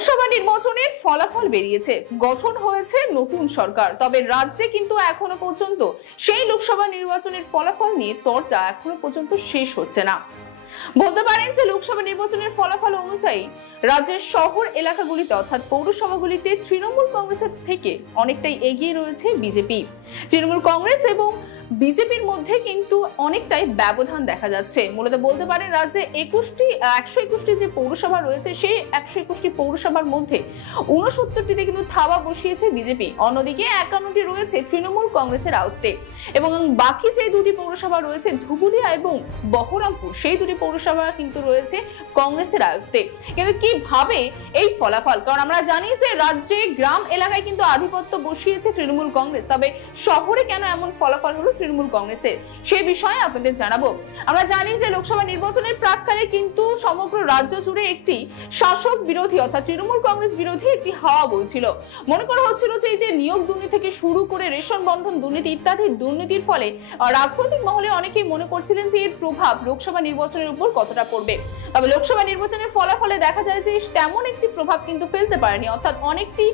লোকসভা নির্বাচনের ফলাফল বেরিয়েছে, গঠন হয়েছে নতুন সরকার। তবে রাজ্যে কিন্তু এখনো পর্যন্ত সেই লোকসভা নির্বাচনের ফলাফল নিয়ে চর্চা এখনো পর্যন্ত শেষ হচ্ছে না। বলতে পারেন যে লোকসভা নির্বাচনের ফলাফল অনুযায়ী রাজ্যের শহর এলাকাগুলিতে অর্থাৎ পৌরসভাগুলিতে তৃণমূল কংগ্রেসের থেকে অনেকটাই এগিয়ে রয়েছে বিজেপি। তৃণমূল কংগ্রেস এবং বিজেপির মধ্যে কিন্তু অনেকটাই ব্যবধান দেখা যাচ্ছে। মূলত বলতে পারেন রাজ্যে 121টি যে পৌরসভা রয়েছে সেই 121টি পৌরসভার মধ্যে 69টিতে কিন্তু থাবা বসিয়েছে বিজেপি, অন্যদিকে 51টি রয়েছে তৃণমূল কংগ্রেসের আয়ত্তে এবং বাকি যে দুটি পৌরসভা রয়েছে ধুবুলিয়া এবং বহরমপুর, সেই দুটি পৌরসভা কিন্তু রয়েছে কংগ্রেসের আয়ত্তে। কিন্তু কিভাবে এই ফলাফল, কারণ আমরা জানি যে রাজ্যে গ্রাম এলাকায় কিন্তু আধিপত্য বসিয়েছে তৃণমূল কংগ্রেস, তবে শহরে কেন এমন ফলাফল হলো তৃণমূল কংগ্রেসের, সেই বিষয়ে আপনাদের জানাবো। আমরা জানি যে লোকসভা নির্বাচনের প্রাক্কালে কিন্তু সমগ্র রাজ্য জুড়ে একটি শাসক বিরোধী অর্থাৎ তৃণমূল কংগ্রেস বিরোধী একটি হাওয়া বইছিল। মনে করা হচ্ছিল যে এই যে নিয়োগ দুর্নীতি থেকে শুরু করে রেশন বন্টন দুর্নীতি ইত্যাদি দুর্নীতির ফলে রাজনৈতিক মহলে অনেকেই মনে করছিলেন যে এর প্রভাব লোকসভা নির্বাচনের উপর কতটা পড়বে। তবে লোকসভা নির্বাচনের ফলাফলে দেখা যায় যে তেমন একটি প্রভাব কিন্তু ফেলতে পারেনি, অর্থাৎ অনেকটি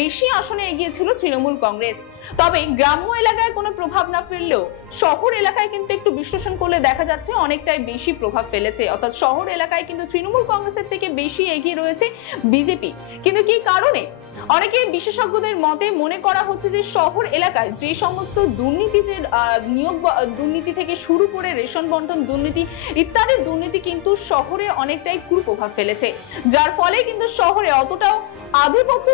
বেশি আসনে এগিয়েছিল তৃণমূল কংগ্রেস। তবে গ্রাম্য এলাকায় কোনো প্রভাব না ফেললেও শহর এলাকায় কিন্তু একটু বিশ্লেষণ করলে দেখা যাচ্ছে অনেকটাই বেশি প্রভাব ফেলেছে, অর্থাৎ শহর এলাকায় কিন্তু তৃণমূল কংগ্রেসের থেকে বেশি এগিয়ে রয়েছে বিজেপি। কিন্তু কি কারণে? অনেকে বিশেষজ্ঞদের মতে মনে করা হচ্ছে যে শহর এলাকায় যে সমস্ত দুর্নীতি, যে নিয়োগ দুর্নীতি থেকে শুরু করে রেশন বন্টন দুর্নীতি ইত্যাদি দুর্নীতি কিন্তু শহরে অনেকটাই কুপ্রভাব ফেলেছে, যার ফলে কিন্তু শহরে অতটাও আধিপত্য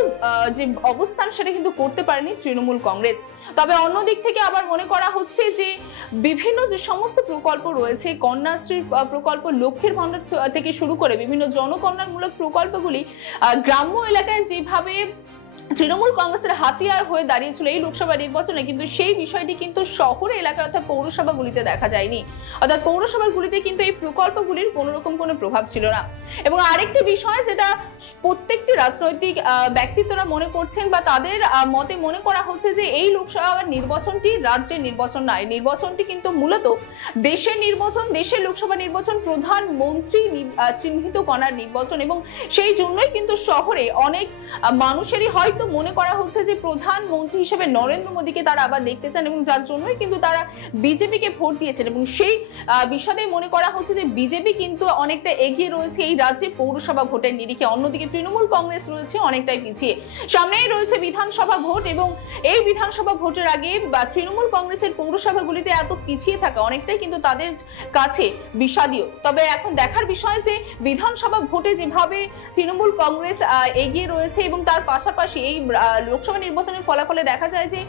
যে অবস্থান সেটা কিন্তু করতে পারেনি তৃণমূল কংগ্রেস। তবে অন্য দিক থেকে আবার মনে করা হচ্ছে যে বিভিন্ন যে সমস্ত প্রকল্প রয়েছে, কন্যাশ্রী প্রকল্প, লক্ষ্মীর ভান্ডার থেকে শুরু করে বিভিন্ন জনকল্যাণমূলক প্রকল্পগুলি গ্রাম্য এলাকায় যেভাবে তৃণমূল কংগ্রেসের হাতিয়ার হয়ে দাঁড়িয়েছিল এই লোকসভা নির্বাচনে, কিন্তু সেই বিষয়টি কিন্তু শহরে এলাকা অর্থাৎ পৌরসভাগুলিতে দেখা যায়নি। অর্থাৎ পৌরসভাগুলিতে কিন্তু এই প্রকল্পগুলির কোনো রকম কোনো প্রভাব ছিল না। এবং আরেকটি বিষয় যেটা প্রত্যেকটি রাজনৈতিক ব্যক্তিত্বরা মনে করছেন বা তাদের মতে মনে করা হচ্ছে যে এই লোকসভা নির্বাচনটি রাজ্যের নির্বাচন নয়, নির্বাচনটি কিন্তু মূলত দেশের নির্বাচন, দেশের লোকসভা নির্বাচন প্রধানমন্ত্রী চিহ্নিত করার নির্বাচন। এবং সেই জন্যই কিন্তু শহরে অনেক মানুষেরই হয়তো মনে করা হচ্ছে যে প্রধানমন্ত্রী হিসেবে নরেন্দ্র মোদীকে তারা আবার দেখতে চান এবং যার জন্যই কিন্তু তারা বিজেপিকে ভোট দিয়েছেন। এবং সেই বিষয়ে মনে করা হচ্ছে যে বিজেপি কিন্তু অনেকটা এগিয়ে রয়েছে এই রাজ্যে পৌরসভা ভোটের নিরিখে, অন্যদিকে তৃণমূল কংগ্রেস রয়েছে অনেকটাই পিছিয়ে। সামনেই রয়েছে বিধানসভা ভোট এবং এই বিধানসভা ভোটের আগে তৃণমূল কংগ্রেসের পৌরসভাগুলিতে এত পিছিয়ে থাকা অনেকটাই কিন্তু তাদের কাছে বিষাদীয়। তবে এখন দেখার বিষয় যে বিধানসভা ভোটে যেভাবে তৃণমূল কংগ্রেস এগিয়ে রয়েছে এবং তার পাশাপাশি এই লোকসভা নির্বাচনের ফলাফলে দেখা যায় যে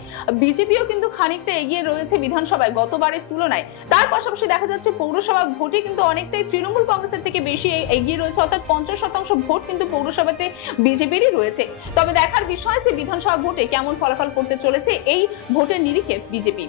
বিজেপিও কিন্তু খানিকটা এগিয়ে রয়েছে বিধানসভায় গতবারের তুলনায়। তার পাশাপাশি দেখা যাচ্ছে পৌরসভা ভোটে কিন্তু অনেকটাই তৃণমূল কংগ্রেসের থেকে বেশি এগিয়ে রয়েছে, অর্থাৎ 50% ভোট কিন্তু পৌরসভাতে বিজেপিরই রয়েছে। তবে দেখার বিষয় যে বিধানসভা ভোটে কেমন ফলাফল করতে চলেছে এই ভোটের নিরিখে বিজেপি।